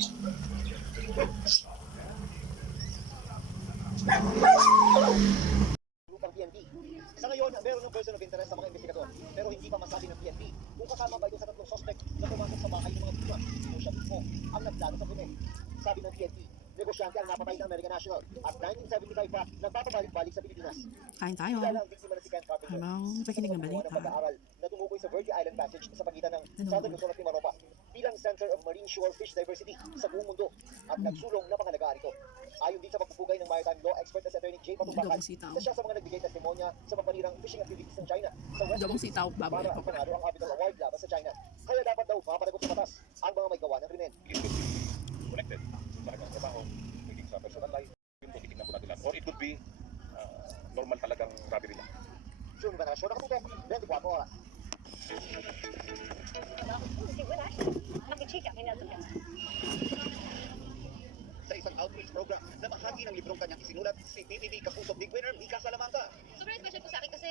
Grupang PNP. Sa ngayon, meron ng person of interest sa mga investigador, pero hindi pa masabi ng PNP kung kasama ba ito sa tatlong suspect na pumasok sa bahay ng mga biktima o siya mismo ang nagplano sa krimen. Sabi ng PNP, negosyante ang napatay ng American National at 1975 pa nagpapabalik-balik sa Pilipinas. Kain tayo. Kilala ang biktima na si Ken Carpenter. Habang nakikinig ng balita. Ng pag-aaral na tumukoy sa Virgin Island Passage sa pagitan ng Southern Luzon at Mimaropa bilang Center of Marine Shore Fish Diversity sa buong mundo at nagsulong na pangalagaan ito. Ayon din sa pagpupugay ng maritime law expert na si Attorney J. Patubakan, na siya sa mga nagbigay testimonya sa papanirang fishing activities ng China sa West Dabong sitaw, baboy. para panalo ang Abigail Award laban sa China. Kaya dapat daw mapanagot sa batas ang mga may gawa ng krimen. Connected sa kanyang trabaho, maging sa personal life, yun po titignan po natin lang. Or it could be normal talagang robbery lang. Sure, mga nakasyon, nakatutok, 24 oras. Sa isang outreach program na bahagi ng librong kanyang isinulat, si PBB Kapusok Big Winner Mika Salamanta. Sobrang special po sa akin kasi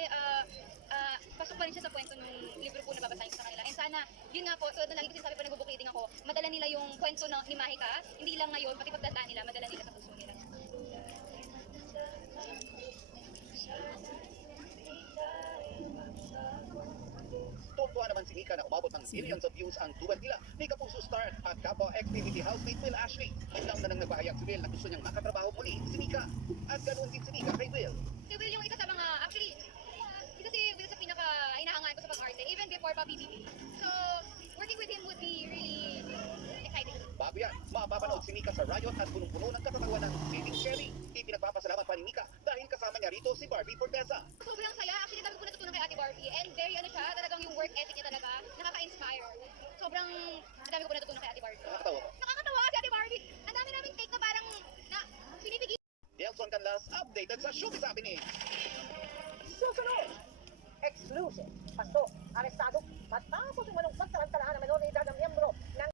pasok pa rin siya sa kwento ng libro po na babasahin ko sa kanila. And sana, yun nga po, so na lagi ko sinasabi pa nag-book reading ako, madala nila yung kwento ni Mahika, hindi lang ngayon, pati pagdadaan nila, madala nila sa puso nila. Tuwa naman si Mika na umabot ng millions of views ang duet nila ni Kapuso Star at kapwa ex-PBB housemate Will Ashley. Ilang na nang nagbahayag si Will na gusto niyang makatrabaho muli si Mika. At ganoon din si Mika kay Will. Si Will yung isa sa mga, actually, isa si Will sa pinaka-inahangaan ko sa pag-arte, even before pa PBB. So, working with him would be really exciting. Bago yan, mapapanood si Mika sa Riot at punong-puno ng katatawa ng Dating Cherry. Ipinagpapasalamat pa ni Mika dahil kasama niya rito si Barbie Fortesa. Sobrang saya. Actually, dami ko natutunan kay Ate Barbie. And very ano siya, talagang yung work ethic niya talaga, nakaka-inspire. Sobrang dami ko natutunan kay Ate Barbie. Nakakatawa ko. Nakakatawa si Ate Barbie. Ang dami naming take na parang na pinipigil. Nelson Canlas updated sa Showbiz Happening. Susunod! Exclusive. Pasto, arestado, matapos umanong pagtarantalahan ng menor na edad ng miyembro ng